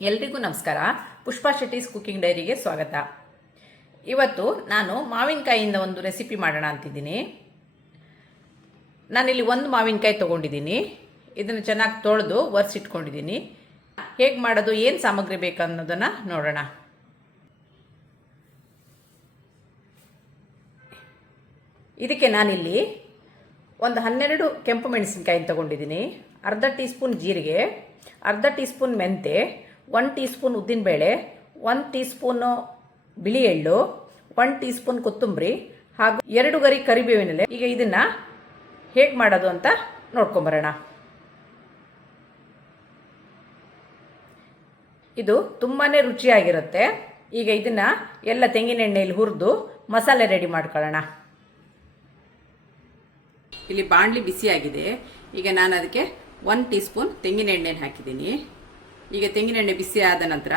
ಎಲ್ರಿಗೂ ನಮಸ್ಕಾರ. ಪುಷ್ಪಾ ಶೆಟ್ಟೀಸ್ ಕುಕಿಂಗ್ ಡೈರಿಗೆ ಸ್ವಾಗತ. ಇವತ್ತು ನಾನು ಮಾವಿನಕಾಯಿಯಿಂದ ಒಂದು ರೆಸಿಪಿ ಮಾಡೋಣ ಅಂತಿದ್ದೀನಿ. ನಾನಿಲ್ಲಿ ಒಂದು ಮಾವಿನಕಾಯಿ ತೊಗೊಂಡಿದ್ದೀನಿ. ಇದನ್ನು ಚೆನ್ನಾಗಿ ತೊಳೆದು ಒರೆಸಿಟ್ಕೊಂಡಿದ್ದೀನಿ. ಹೇಗೆ ಮಾಡೋದು, ಏನು ಸಾಮಗ್ರಿ ಬೇಕು ಅನ್ನೋದನ್ನು ನೋಡೋಣ. ಇದಕ್ಕೆ ನಾನಿಲ್ಲಿ ಒಂದು 12 ಕೆಂಪು ಮೆಣಸಿನಕಾಯಿ ತೊಗೊಂಡಿದ್ದೀನಿ. ಅರ್ಧ ಟೀ ಸ್ಪೂನ್ ಜೀರಿಗೆ, ಅರ್ಧ ಟೀ ಸ್ಪೂನ್ ಮೆಂತೆ, 1 ಟೀ ಸ್ಪೂನ್ ಉದ್ದಿನಬೇಳೆ, 1 ಟೀ ಸ್ಪೂನು ಬಿಳಿ ಎಳ್ಳು, 1 ಟೀ ಸ್ಪೂನ್ ಕೊತ್ತಂಬರಿ ಹಾಗೂ 2 ಗರಿ ಕರಿಬೇವಿನ ಎಲೆ. ಈಗ ಇದನ್ನು ಹೇಗೆ ಮಾಡೋದು ಅಂತ ನೋಡ್ಕೊಂಬರೋಣ. ಇದು ತುಂಬಾ ರುಚಿಯಾಗಿರುತ್ತೆ. ಈಗ ಇದನ್ನು ಎಲ್ಲ ತೆಂಗಿನ ಎಣ್ಣೆಯಲ್ಲಿ ಹುರಿದು ಮಸಾಲೆ ರೆಡಿ ಮಾಡ್ಕೊಳ್ಳೋಣ. ಇಲ್ಲಿ ಬಾಣಲಿ ಬಿಸಿಯಾಗಿದೆ. ಈಗ ನಾನು ಅದಕ್ಕೆ 1 ಟೀ ಸ್ಪೂನ್ ತೆಂಗಿನ ಎಣ್ಣೆನ ಹಾಕಿದ್ದೀನಿ. ಈಗ ತೆಂಗಿನ ಎಣ್ಣೆ ಬಿಸಿ ಆದ ನಂತರ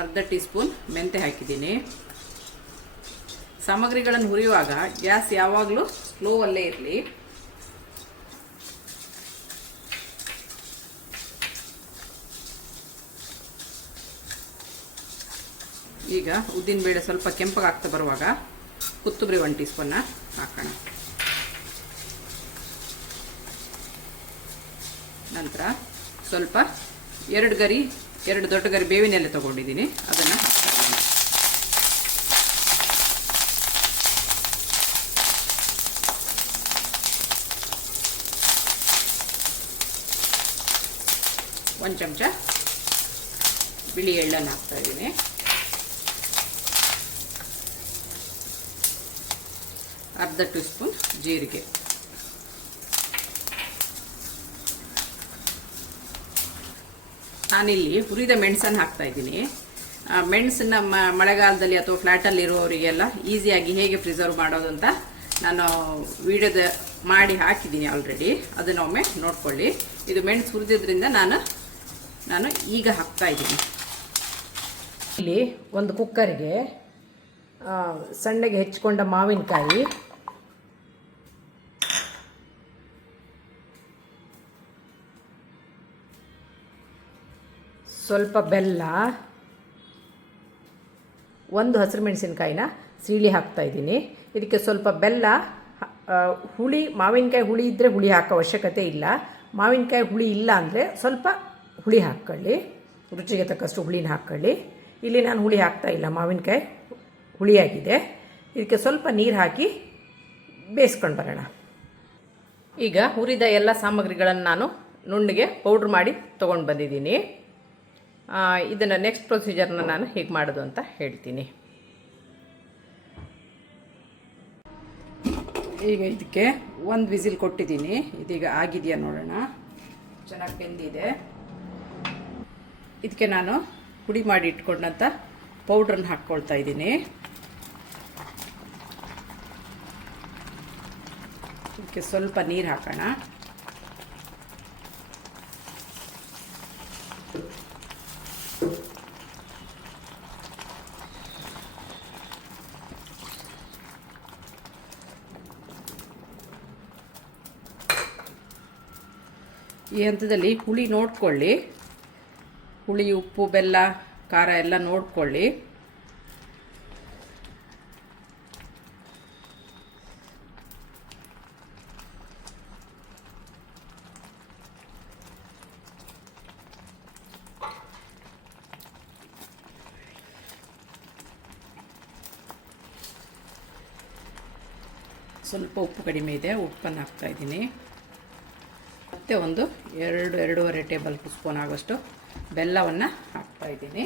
ಅರ್ಧ ಟೀ ಸ್ಪೂನ್ ಮೆಂತೆ ಹಾಕಿದ್ದೀನಿ. ಸಾಮಗ್ರಿಗಳನ್ನು ಹುರಿಯುವಾಗ ಗ್ಯಾಸ್ ಯಾವಾಗಲೂ ಸ್ಲೋವಲ್ಲೇ ಇರಲಿ. ಈಗ ಉದ್ದಿನಬೇಳೆ ಸ್ವಲ್ಪ ಕೆಂಪಗಾಗ್ತಾ ಬರುವಾಗ ಕೊತ್ತಂಬರಿ 1 ಟೀ ಸ್ಪೂನ್ನ ಹಾಕೋಣ. ನಂತರ ಸ್ವಲ್ಪ 2 ದೊಡ್ಡ ಗರಿ ಬೇವಿನ ಎಲೆ ತೊಗೊಂಡಿದ್ದೀನಿ, ಅದನ್ನು ಹಾಕ್ತೀನಿ. ಒಂದು ಚಮಚ ಬಿಳಿ ಎಳ್ಳನ್ನು ಹಾಕ್ತಾ ಇದ್ದೀನಿ. ಅರ್ಧ ಟೀ ಸ್ಪೂನ್ ಜೀರಿಗೆ, ನಾನಿಲ್ಲಿ ಹುರಿದ ಮೆಣಸನ್ನು ಹಾಕ್ತಾ ಇದ್ದೀನಿ. ಮೆಣಸನ್ನ ಮಳೆಗಾಲದಲ್ಲಿ ಅಥವಾ ಫ್ಲ್ಯಾಟಲ್ಲಿ ಇರುವವರಿಗೆಲ್ಲ ಈಸಿಯಾಗಿ ಹೇಗೆ ಪ್ರಿಸರ್ವ್ ಮಾಡೋದು ಅಂತ ನಾನು ವಿಡಿಯೋದ ಮಾಡಿ ಹಾಕಿದ್ದೀನಿ ಆಲ್ರೆಡಿ. ಅದನ್ನು ಒಮ್ಮೆ ನೋಡ್ಕೊಳ್ಳಿ. ಇದು ಮೆಣಸು ಹುರಿದಿದ್ರಿಂದ ನಾನು ಈಗ ಹಾಕ್ತಾ ಇದ್ದೀನಿ. ಇಲ್ಲಿ ಒಂದು ಕುಕ್ಕರ್ಗೆ ಸಣ್ಣಗೆ ಹೆಚ್ಚಿಕೊಂಡ ಮಾವಿನಕಾಯಿ, ಸ್ವಲ್ಪ ಬೆಲ್ಲ, 1 ಹಸಿರು ಮೆಣಸಿನಕಾಯಿನ ಸೀಳಿ ಹಾಕ್ತಾ ಇದ್ದೀನಿ. ಇದಕ್ಕೆ ಸ್ವಲ್ಪ ಬೆಲ್ಲ, ಹುಳಿ, ಮಾವಿನಕಾಯಿ ಹುಳಿ ಇದ್ದರೆ ಹುಳಿ ಹಾಕೋ ಅವಶ್ಯಕತೆ ಇಲ್ಲ. ಮಾವಿನಕಾಯಿ ಹುಳಿ ಇಲ್ಲ ಅಂದರೆ ಸ್ವಲ್ಪ ಹುಳಿ ಹಾಕ್ಕೊಳ್ಳಿ, ರುಚಿಗೆ ತಕ್ಕಷ್ಟು ಹುಳಿನ ಹಾಕ್ಕೊಳ್ಳಿ. ಇಲ್ಲಿ ನಾನು ಹುಳಿ ಹಾಕ್ತಾ ಇಲ್ಲ, ಮಾವಿನಕಾಯಿ ಹುಳಿಯಾಗಿದೆ. ಇದಕ್ಕೆ ಸ್ವಲ್ಪ ನೀರು ಹಾಕಿ ಬೇಯಿಸ್ಕೊಂಡು ಬರೋಣ. ಈಗ ಹುರಿದ ಎಲ್ಲ ಸಾಮಗ್ರಿಗಳನ್ನು ನಾನು ನುಣ್ಣಗೆ ಪೌಡ್ರ್ ಮಾಡಿ ತೊಗೊಂಡು ಬಂದಿದ್ದೀನಿ. ಇದನ್ನು ನೆಕ್ಸ್ಟ್ ಪ್ರೊಸೀಜರ್ನ ನಾನು ಹೇಗೆ ಮಾಡೋದು ಅಂತ ಹೇಳ್ತೀನಿ. ಈಗ ಇದಕ್ಕೆ 1 ವಿಸಿಲ್ ಕೊಟ್ಟಿದ್ದೀನಿ. ಇದೀಗ ಆಗಿದೆಯಾ ನೋಡೋಣ. ಚೆನ್ನಾಗಿ ಬೆಂದಿದೆ. ಇದಕ್ಕೆ ನಾನು ಪುಡಿ ಮಾಡಿ ಇಟ್ಕೊಂಡಂಥ ಪೌಡ್ರನ್ನ ಹಾಕ್ಕೊಳ್ತಾ ಇದ್ದೀನಿ. ಇದಕ್ಕೆ ಸ್ವಲ್ಪ ನೀರು ಹಾಕೋಣ. ಈ ಹಂತದಲ್ಲಿ ಹುಳಿ ನೋಡ್ಕೊಳ್ಳಿ. ಹುಳಿ, ಉಪ್ಪು, ಬೆಲ್ಲ, ಖಾರ ಎಲ್ಲ ನೋಡ್ಕೊಳ್ಳಿ. ಸ್ವಲ್ಪ ಉಪ್ಪು ಕಡಿಮೆ ಇದೆ, ಉಪ್ಪನ್ನು ಹಾಕ್ತಾ ಇದ್ದೀನಿ. ಮತ್ತು ಒಂದು 2-2.5 ಟೇಬಲ್ ಸ್ಪೂನ್ ಆಗೋಷ್ಟು ಬೆಲ್ಲವನ್ನು ಹಾಕ್ತಾ ಇದ್ದೀನಿ.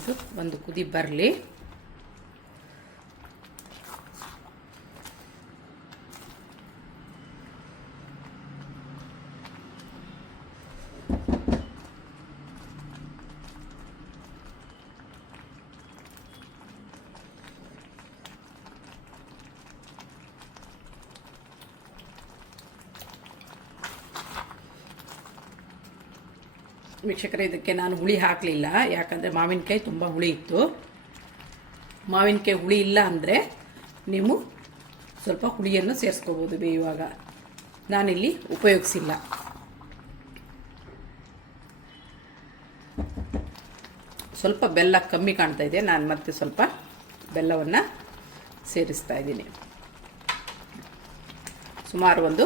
ಇದು ಒಂದು ಕುದಿ ಬರಲಿ. ವೀಕ್ಷಕರೇ, ಇದಕ್ಕೆ ನಾನು ಹುಳಿ ಹಾಕಲಿಲ್ಲ, ಯಾಕಂದರೆ ಮಾವಿನಕಾಯಿ ತುಂಬ ಹುಳಿ ಇತ್ತು. ಮಾವಿನಕಾಯಿ ಹುಳಿ ಇಲ್ಲ ಅಂದರೆ ನೀವು ಸ್ವಲ್ಪ ಹುಳಿಯನ್ನು ಸೇರಿಸ್ಕೋಬೋದು ಬೇಯುವಾಗ. ನಾನಿಲ್ಲಿ ಉಪಯೋಗಿಸಿಲ್ಲ. ಸ್ವಲ್ಪ ಬೆಲ್ಲ ಕಮ್ಮಿ ಕಾಣ್ತಾ ಇದೆ, ನಾನು ಮತ್ತೆ ಸ್ವಲ್ಪ ಬೆಲ್ಲವನ್ನು ಸೇರಿಸ್ತಾ ಇದ್ದೀನಿ. ಸುಮಾರು ಒಂದು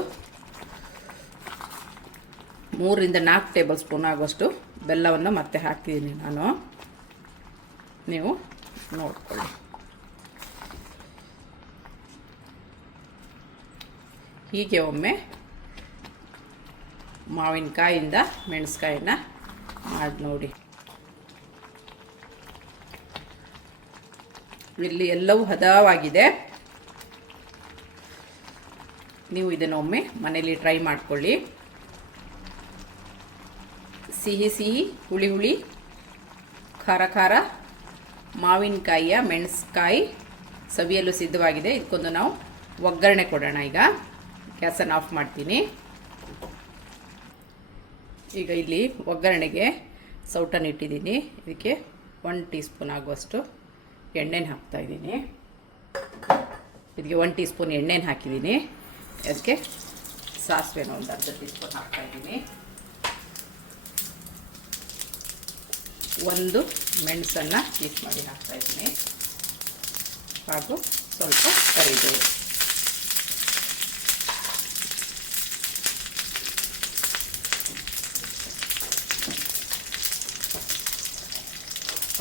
3-4 ಟೇಬಲ್ ಸ್ಪೂನ್ ಆಗುವಷ್ಟು ಬೆಲ್ಲವನ್ನು ಮತ್ತೆ ಹಾಕಿದ್ದೀನಿ ನಾನು. ನೀವು ನೋಡ್ಕೊಳ್ಳಿ. ಹೀಗೆ ಒಮ್ಮೆ ಮಾವಿನಕಾಯಿಂದ ಮೆಣಸ್ಕಾಯಿನ ಮಾಡಿ ನೋಡಿ. ಇಲ್ಲಿ ಎಲ್ಲವೂ ಹದವಾಗಿದೆ. ನೀವು ಇದನ್ನು ಒಮ್ಮೆ ಮನೆಯಲ್ಲಿ ಟ್ರೈ ಮಾಡಿಕೊಳ್ಳಿ. ಸಿಹಿ ಸಿಹಿ, ಹುಳಿ ಹುಳಿ, ಖಾರ ಖಾರ ಮಾವಿನಕಾಯಿಯ ಮೆಣಸ್ಕಾಯಿ ಸವಿಯಲು ಸಿದ್ಧವಾಗಿದೆ. ಇದಕ್ಕೊಂದು ನಾವು ಒಗ್ಗರಣೆ ಕೊಡೋಣ. ಈಗ ಗ್ಯಾಸನ್ನು ಆಫ್ ಮಾಡ್ತೀನಿ. ಈಗ ಇಲ್ಲಿ ಒಗ್ಗರಣೆಗೆ ಸೌಟನ್ನು ಇಟ್ಟಿದ್ದೀನಿ. ಇದಕ್ಕೆ 1 ಟೀ ಸ್ಪೂನ್ ಆಗುವಷ್ಟು ಎಣ್ಣೆನ ಹಾಕ್ತಾಯಿದ್ದೀನಿ. ಇದಕ್ಕೆ 1 ಟೀ ಸ್ಪೂನ್ ಎಣ್ಣೆನ ಹಾಕಿದ್ದೀನಿ. ಅದಕ್ಕೆ ಸಾಸಿವೆನ ಒಂದು ಅರ್ಧ ಟೀ ಸ್ಪೂನ್ ಹಾಕ್ತಾಯಿದ್ದೀನಿ. 1 ಮೆಣಸನ್ನು ಪೀಸ್ ಮಾಡಿ ಹಾಕ್ತಾಯಿದ್ದೀನಿ. ಹಾಗೂ ಸ್ವಲ್ಪ ಕರಿಬೇವು.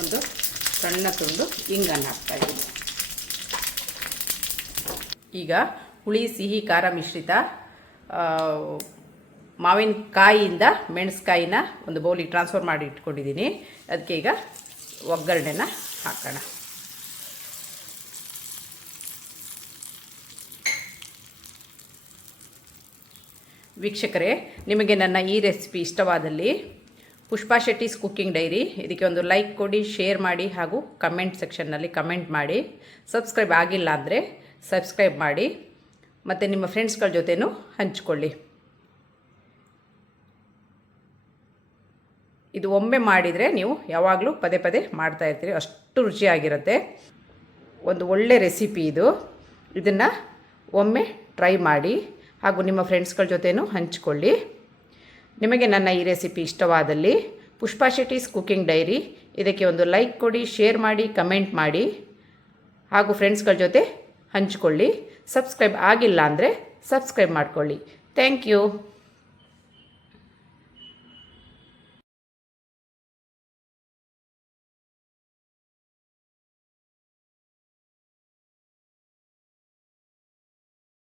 ಒಂದು ಸಣ್ಣ ತುಂಡು ಇಂಗನ್ನು ಹಾಕ್ತಾಯಿದ್ದೀನಿ. ಈಗ ಹುಳಿ ಸಿಹಿ ಖಾರ ಮಿಶ್ರಿತ ಮಾವಿನಕಾಯಿಯಿಂದ ಮೆಣಸ್ಕಾಯಿನ ಒಂದು ಬೌಲಿಗೆ ಟ್ರಾನ್ಸ್ಫರ್ ಮಾಡಿ ಇಟ್ಕೊಂಡಿದ್ದೀನಿ. ಅದಕ್ಕೆ ಈಗ ಒಗ್ಗರಣೆನ ಹಾಕೋಣ. ವೀಕ್ಷಕರೇ, ನಿಮಗೆ ನನ್ನ ಈ ರೆಸಿಪಿ ಇಷ್ಟವಾದಲ್ಲಿ ಪುಷ್ಪಾ ಶೆಟ್ಟೀಸ್ ಕುಕ್ಕಿಂಗ್ ಡೈರಿ ಇದಕ್ಕೆ ಒಂದು ಲೈಕ್ ಕೊಡಿ, ಶೇರ್ ಮಾಡಿ ಹಾಗೂ ಕಮೆಂಟ್ ಸೆಕ್ಷನ್ನಲ್ಲಿ ಕಮೆಂಟ್ ಮಾಡಿ. ಸಬ್ಸ್ಕ್ರೈಬ್ ಆಗಿಲ್ಲ ಅಂದರೆ ಸಬ್ಸ್ಕ್ರೈಬ್ ಮಾಡಿ ಮತ್ತು ನಿಮ್ಮ ಫ್ರೆಂಡ್ಸ್ಗಳ ಜೊತೆನೂ ಹಂಚಿಕೊಳ್ಳಿ. ಇದು ಒಮ್ಮೆ ಮಾಡಿದರೆ ನೀವು ಯಾವಾಗಲೂ ಪದೇ ಪದೇ ಮಾಡ್ತಾಯಿರ್ತೀರಿ, ಅಷ್ಟು ರುಚಿಯಾಗಿರುತ್ತೆ. ಒಂದು ಒಳ್ಳೆ ರೆಸಿಪಿ ಇದು. ಇದನ್ನು ಒಮ್ಮೆ ಟ್ರೈ ಮಾಡಿ ಹಾಗೂ ನಿಮ್ಮ ಫ್ರೆಂಡ್ಸ್ಗಳ ಜೊತೆನೂ ಹಂಚಿಕೊಳ್ಳಿ. ನಿಮಗೆ ನನ್ನ ಈ ರೆಸಿಪಿ ಇಷ್ಟವಾದಲ್ಲಿ ಪುಷ್ಪಾ ಶೆಟ್ಟೀಸ್ ಕುಕ್ಕಿಂಗ್ ಡೈರಿ ಇದಕ್ಕೆ ಒಂದು ಲೈಕ್ ಕೊಡಿ, ಶೇರ್ ಮಾಡಿ, ಕಮೆಂಟ್ ಮಾಡಿ ಹಾಗೂ ಫ್ರೆಂಡ್ಸ್ಗಳ ಜೊತೆ ಹಂಚಿಕೊಳ್ಳಿ. ಸಬ್ಸ್ಕ್ರೈಬ್ ಆಗಿಲ್ಲ ಅಂದರೆ ಸಬ್ಸ್ಕ್ರೈಬ್ ಮಾಡಿಕೊಳ್ಳಿ. Thank you.